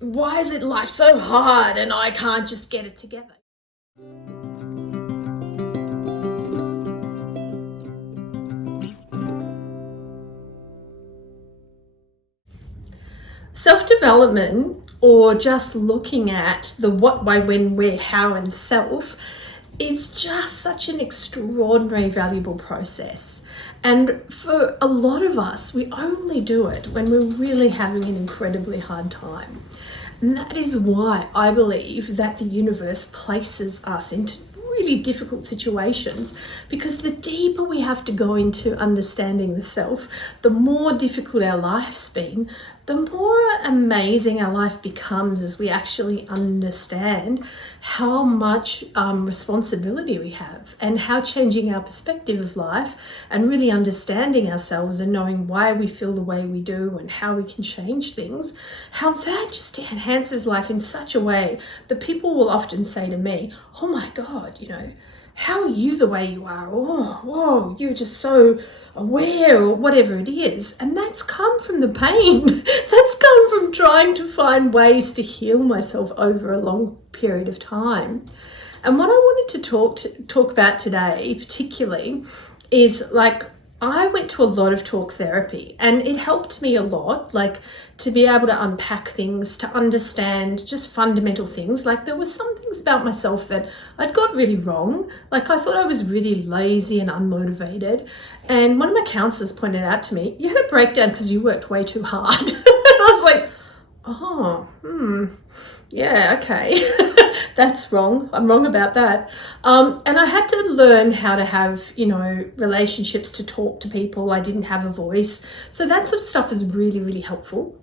why is it life so hard and I can't just get it together? Self-development, or just looking at the what, why, when, where, how, and self, is just such an extraordinary, valuable process. And for a lot of us, we only do it when we're really having an incredibly hard time. And that is why I believe that the universe places us into really difficult situations, because the deeper we have to go into understanding the self, the more difficult our life's been, the more amazing our life becomes as we actually understand how much responsibility we have, and how changing our perspective of life and really understanding ourselves and knowing why we feel the way we do and how we can change things, how that just enhances life in such a way that people will often say to me, oh my God, how are you the way you are? Oh, whoa, you're just so aware, or whatever it is. And that's come from the pain. That's come from trying to find ways to heal myself over a long period of time. And what I wanted to talk about today, particularly, is I went to a lot of talk therapy, and it helped me a lot, to be able to unpack things, to understand just fundamental things. There were some things about myself that I'd got really wrong. I thought I was really lazy and unmotivated. And one of my counselors pointed out to me, you had a breakdown because you worked way too hard. And I was like, yeah, okay. That's wrong. I'm wrong about that. And I had to learn how to have, relationships, to talk to people. I didn't have a voice. So that sort of stuff was really, really helpful.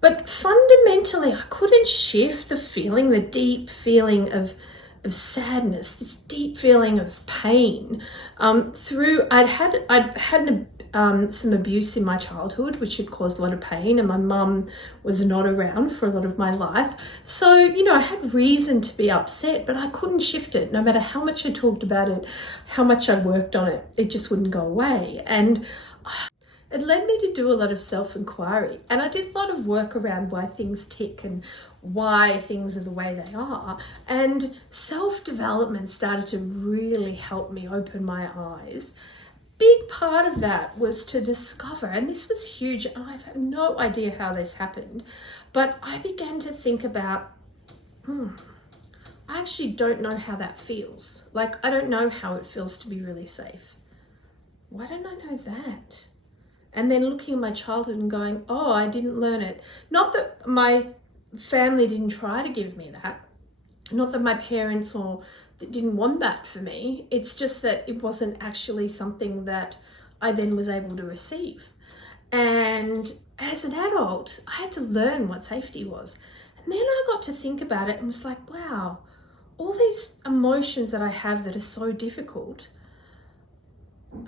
But fundamentally, I couldn't shift the deep feeling of sadness, this deep feeling of pain. I'd had some abuse in my childhood, which had caused a lot of pain, and my mum was not around for a lot of my life. So, I had reason to be upset, but I couldn't shift it. No matter how much I talked about it, how much I worked on it, it just wouldn't go away. And it led me to do a lot of self-inquiry. And I did a lot of work around why things tick and why things are the way they are. And self-development started to really help me open my eyes. Big part of that was to discover, and this was huge, and I have no idea how this happened, but I began to think about, I actually don't know how that feels. I don't know how it feels to be really safe. Why don't I know that? And then looking at my childhood and going, oh, I didn't learn it. Not that my family didn't try to give me that. Not that my parents didn't want that for me. It's just that it wasn't actually something that I then was able to receive. And as an adult, I had to learn what safety was. And then I got to think about it and was like, wow, all these emotions that I have that are so difficult,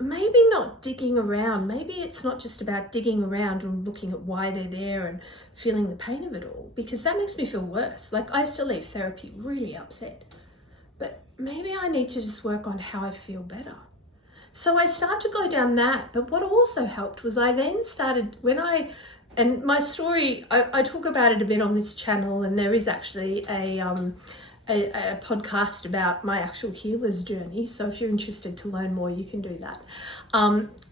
maybe not digging around. Maybe it's not just about digging around and looking at why they're there and feeling the pain of it all, because that makes me feel worse. I used to leave therapy really upset, but maybe I need to just work on how I feel better. So I started to go down that. But what also helped was I then started, and my story, I talk about it a bit on this channel, and there is actually a podcast about my actual healer's journey. So if you're interested to learn more, you can do that.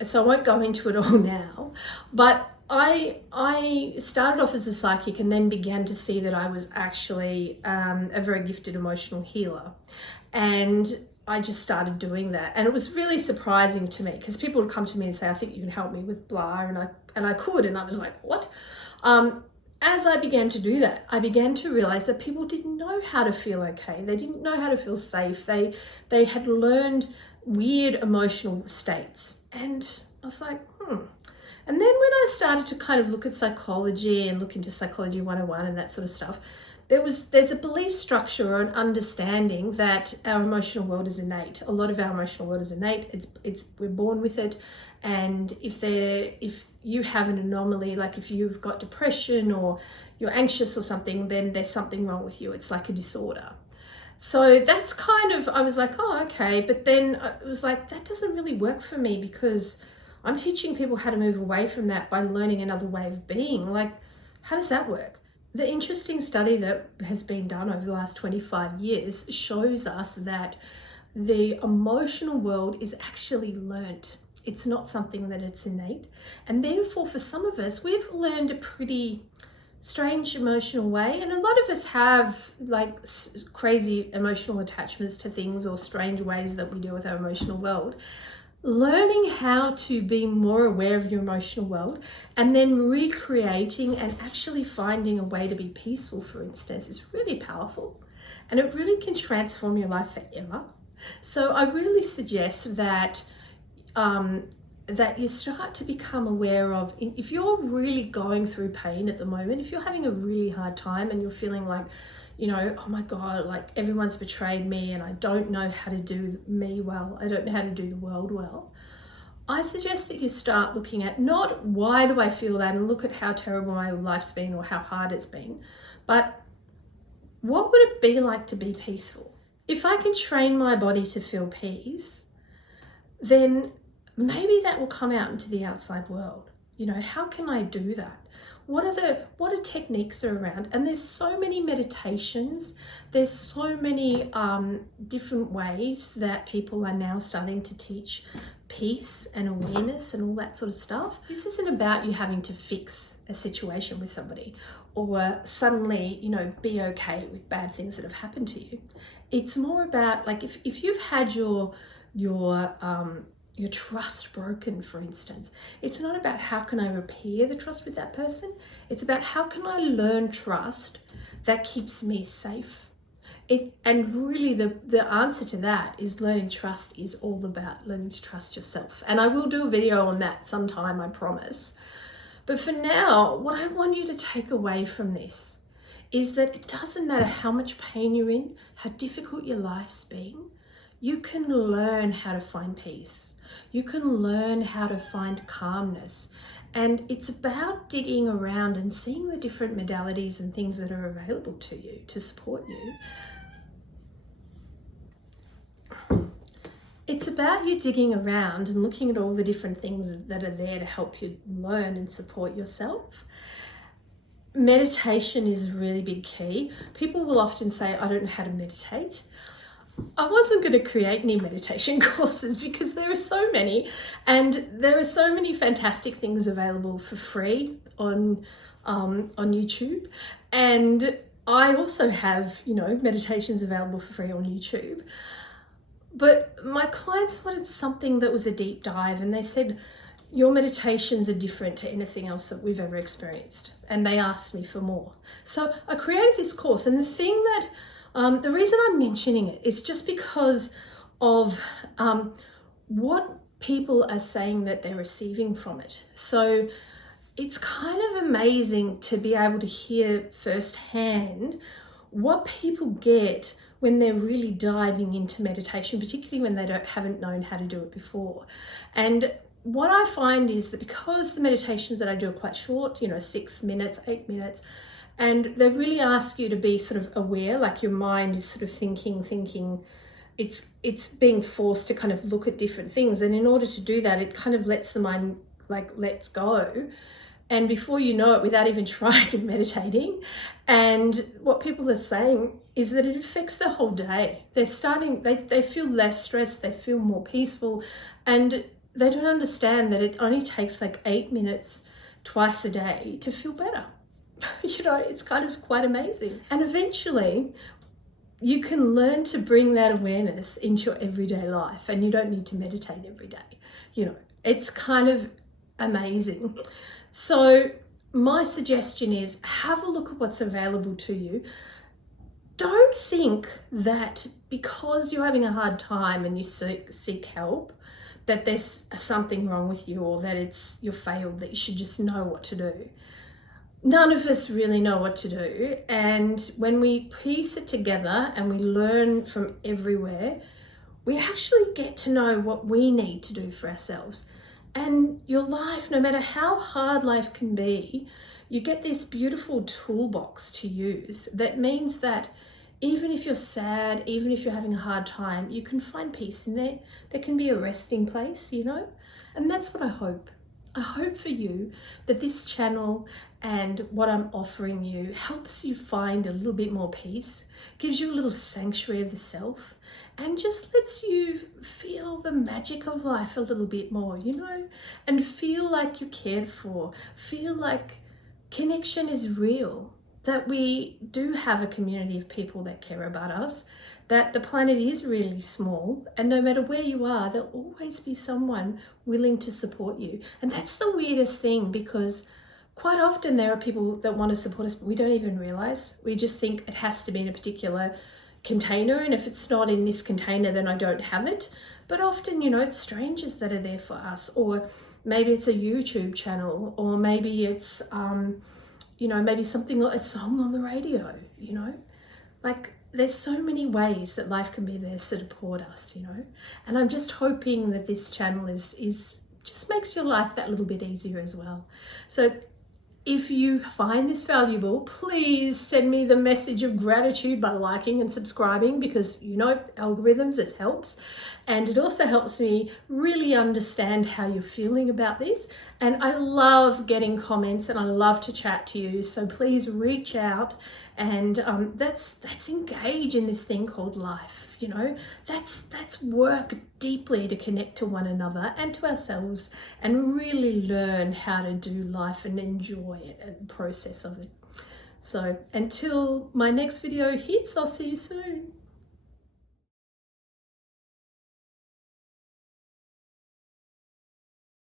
So I won't go into it all now, but I started off as a psychic and then began to see that I was actually a very gifted emotional healer. And I just started doing that. And it was really surprising to me, because people would come to me and say, I think you can help me with blah. And I could. And I was like, what? As I began to do that, I began to realize that people didn't know how to feel okay. They didn't know how to feel safe. They had learned weird emotional states. And I was like, And then when I started to kind of look at psychology and look into Psychology 101 and that sort of stuff, there's a belief structure or an understanding that our emotional world is innate. A lot of our emotional world is innate. We're born with it. And if you have an anomaly, if you've got depression or you're anxious or something, then there's something wrong with you. It's like a disorder. So that's I was like, oh, okay. But then it was like, that doesn't really work for me, because I'm teaching people how to move away from that by learning another way of being. How does that work? The interesting study that has been done over the last 25 years shows us that the emotional world is actually learned. It's not something that it's innate. And therefore, for some of us, we've learned a pretty strange emotional way. And a lot of us have like crazy emotional attachments to things or strange ways that we deal with our emotional world. Learning how to be more aware of your emotional world and then recreating and actually finding a way to be peaceful, for instance, is really powerful. And it really can transform your life forever. So I really suggest that that you start to become aware of, if you're really going through pain at the moment, if you're having a really hard time and you're feeling like, you know, oh my God, like everyone's betrayed me and I don't know how to do me well, I don't know how to do the world well, I suggest that you start looking at not why do I feel that and look at how terrible my life's been or how hard it's been, but what would it be like to be peaceful? If I can train my body to feel peace, then maybe that will come out into the outside world. You know, how can I do that? What are techniques are around? And there's so many meditations. There's so many different ways that people are now starting to teach peace and awareness and all that sort of stuff. This isn't about you having to fix a situation with somebody or suddenly, you know, be okay with bad things that have happened to you. It's more about like if you've had your trust broken, for instance, it's not about how can I repair the trust with that person. It's about how can I learn trust that keeps me safe. And really the answer to that is learning trust is all about learning to trust yourself. And I will do a video on that sometime, I promise. But for now, what I want you to take away from this is that it doesn't matter how much pain you're in, how difficult your life's been, you can learn how to find peace. You can learn how to find calmness. And it's about digging around and seeing the different modalities and things that are available to you to support you. It's about you digging around and looking at all the different things that are there to help you learn and support yourself. Meditation is a really big key. People will often say, I don't know how to meditate. I wasn't going to create any meditation courses because there are so many, and there are so many fantastic things available for free on YouTube. And I also have, you know, meditations available for free on YouTube. But my clients wanted something that was a deep dive, and they said, your meditations are different to anything else that we've ever experienced. And they asked me for more. So I created this course, and the thing that the reason I'm mentioning it is just because of what people are saying that they're receiving from it. So it's kind of amazing to be able to hear firsthand what people get when they're really diving into meditation, particularly when they haven't known how to do it before. And what I find is that because the meditations that I do are quite short, you know, 6 minutes, 8 minutes, and they really ask you to be sort of aware, like your mind is sort of thinking, it's being forced to kind of look at different things. And in order to do that, it kind of lets the mind lets go. And before you know it, without even trying and meditating, and what people are saying is that it affects their whole day. They feel less stressed, they feel more peaceful, and they don't understand that it only takes like 8 minutes twice a day to feel better. You know, it's kind of quite amazing. And eventually you can learn to bring that awareness into your everyday life, and you don't need to meditate every day. You know, it's kind of amazing. So my suggestion is have a look at what's available to you. Don't think that because you're having a hard time and you seek help, that there's something wrong with you or that you're failed, that you should just know what to do. None of us really know what to do. And when we piece it together and we learn from everywhere, we actually get to know what we need to do for ourselves. And your life, no matter how hard life can be, you get this beautiful toolbox to use that means that even if you're sad, even if you're having a hard time, you can find peace in there. There can be a resting place, you know? And that's what I hope. I hope for you that this channel and what I'm offering you helps you find a little bit more peace, gives you a little sanctuary of the self, and just lets you feel the magic of life a little bit more, you know, and feel like you're cared for, feel like connection is real, that we do have a community of people that care about us, that the planet is really small, and no matter where you are, there'll always be someone willing to support you. And that's the weirdest thing, because quite often there are people that want to support us, but we don't even realize. We just think it has to be in a particular container, and if it's not in this container, then I don't have it. But often, you know, it's strangers that are there for us, or maybe it's a YouTube channel, or maybe it's, you know, maybe something, a song on the radio, you know, like there's so many ways that life can be there to support us, you know, and I'm just hoping that this channel is just makes your life that little bit easier as well. So if you find this valuable, please send me the message of gratitude by liking and subscribing, because, you know, algorithms, it helps. And it also helps me really understand how you're feeling about this. And I love getting comments and I love to chat to you. So please reach out and let's engage in this thing called life. You know, that's work deeply to connect to one another and to ourselves and really learn how to do life and enjoy it and the process of it. So until my next video hits, I'll see you soon.